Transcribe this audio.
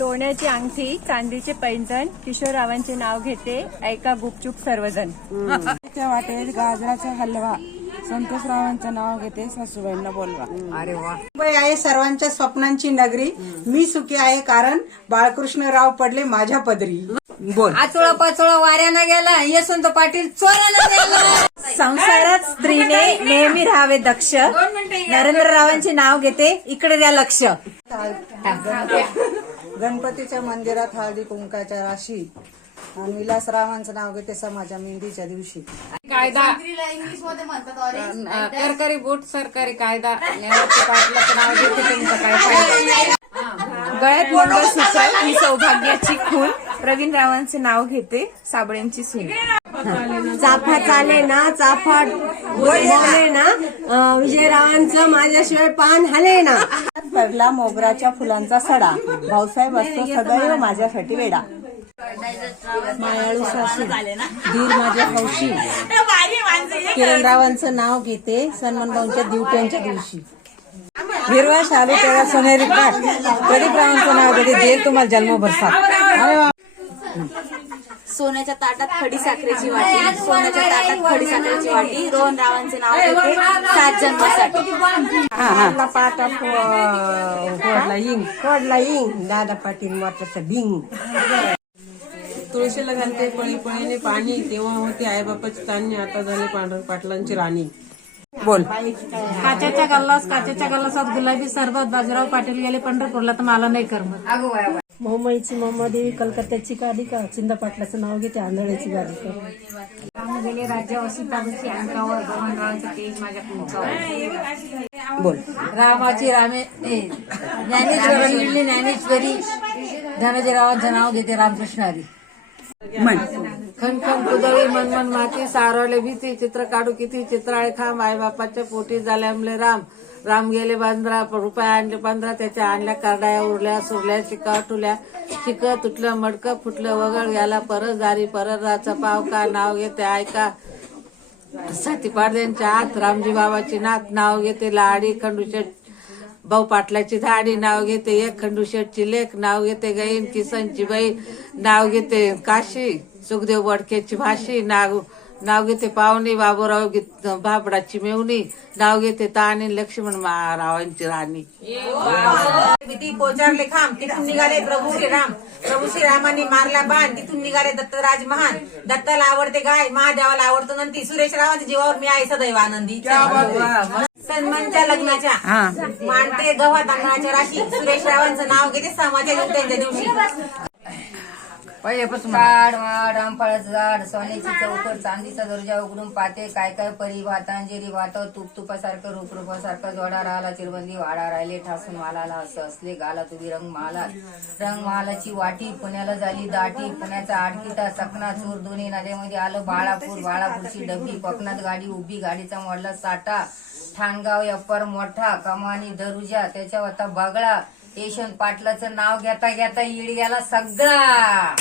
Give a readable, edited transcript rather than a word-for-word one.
सोन्याची अंगठी, चांदीचे पैंजण, किशोररावांचे नाव घेते, ऐका गुपचूप सर्वजण. वाटेत गाजराचा हलवा, संतोषरावांचं नाव घेते, सासूबाईंना बोलवा. अरे वा. मुंबई आहे सर्वांच्या स्वप्नांची नगरी. मी सुखी आहे कारण बाळकृष्णराव पडले माझ्या पदरी. बोल. आचोळा पाचोळा वाऱ्यानं गेला, यशवंत पाटील चोरानं गेला. संसारात स्त्रीने नेहमी राहावे दक्ष, नरेंद्ररावांचे नाव घेते, इकडे द्या लक्ष. गणपतीच्या मंदिरात हळदी कुंकाच्या राशी, आणि विलासरावांचं नाव घेते समाजा मेहंदीच्या दिवशी. कायदा सरकारी बोट, सरकारी कायदा, न्यायाची पाटलाचं नाव घेते, तुमचं काय फायदा. गळ्यात मंगळसूत्र ही सौभाग्याची खून, प्रवीण रावांचे नाव घेते, साबळेंची सून. चाफा चाले ना, चाफा बोले ना, विजयरावांचं माझ्याशिवाय पान हले ना. पडला मोगराच्या फुलांचा सडा, भाऊसाहेब असतो सदैव माझ्यासाठी वेडा. मायाळू सासू, धीर माझ्या हौशी, किरणरावांचं नाव घेते, सन्मान भाऊंच्या दिवट्यांच्या दिवशी. हिरवा शालू तेरा सोनेरी पाट, प्रदीपरावांचं नाव घेते, देर तुम्हाला जन्मभर साथ. सोन्याच्या ताटात खडी साखरेची वाटी, सोन्याच्या ताटात खडी साखरेची वाटी, रोहन रावांचे नाव घेते, 7 जन्मासाठी. पाटा कोडला इंग, दादा पाटील मात्र बिंग. तुळशीला घालते पळी पळीने पाणी, तेव्हा होते आईबापाची ताणी, आता झाले पांढर पाटलांची राणी. बोल. काचेच्या गल्लासात गुलाबी सरबत, बाजीराव पाटील गेले पंढरपूरला तर मला नाही करमत. मुंबईची मोहम्मदेवी, कलकत्त्याची कालिका, चिंदा पाटलाचं नाव घेते, आंधळ्याची गालिका. गेले राज्यावशी ताबूची अंकावर, रोहनरावांचं तेज माझ्या कुंकावर. बोल. रामाची ज्ञानेश्वरी ज्ञानेश्वरी, धनाजीरावांचं नाव घेते, रामकृष्ण हरी. म्हण. खनखन कुदळी, मनमन माती, सारवले भीती, चित्र काढू किती, चित्राळे खांब, आई बापाच्या पोटी झाले अंमले राम. राम गेले 15 रुपये आणले 15, त्याच्या आणल्या करडाया उरल्या सुरल्या, शिका टुल्या, शिक तुटलं मडकं फुटलं वगळ, याला परत दारी परराचा पाव का, नाव घेते ऐका साती पाडद्यांच्या आत, रामजी बाबाची नात, नाव घेते लाडी, खंडूशेठ भाऊ पाटलाची धाडी, नाव घेते एक खंडूशेठची लेख, नाव घेते गईन किसनची बाई, नाव घेते काशी, सुखदेव बडकेची भाशी, नाव घेते पावनी, बाबूराव भाबडाची मेवणी, नाव घेते ताणी, लक्ष्मण रावांची राणी. किती पोचारले खांब, तिथून निघाले प्रभू श्रीराम, प्रभू श्रीरामांनी मारला बाण, तिथून निघाले दत्तराज महान, दत्ताला आवडते गाय, महादेवाला आवडतो नंदी, सुरेश रावांच्या जीवावर मी आहे सदैव आनंदी. सन्मानच्या लग्नाच्या मांडते गव्हात अंगणाच्या राशी, सुरेश रावांचं नाव घेते, समाजा दिवट्यांच्या दिवशी. पहिल्यापासून काड वाड रामफळाचं झाड, सोन्याची चौकट, चांदीचा दर्जा उघडून पाहते, काय काय परी भातांजेरी भात, तुपासारखं रूपरूपासारखं जोडा राहिला, चिरबंदी वाडा राहिले, ठासून मालाला असं असले गाला तुझी रंगमहालाची वाटी, पुण्याला झाली दाटी, पुण्याचा आडकिटा, चकना चूर, दोन्ही नद्यामध्ये आलं बाळापूरची डबी, कोकणात गाडी उभी, गाडीचा मोडला साठा, ठाणगाव अप्पर मोठा, कमानी दरुजा, त्याच्या होता बगळा, यशवंत पाटलाचं नाव घेता घेता ईड गेला सगळा.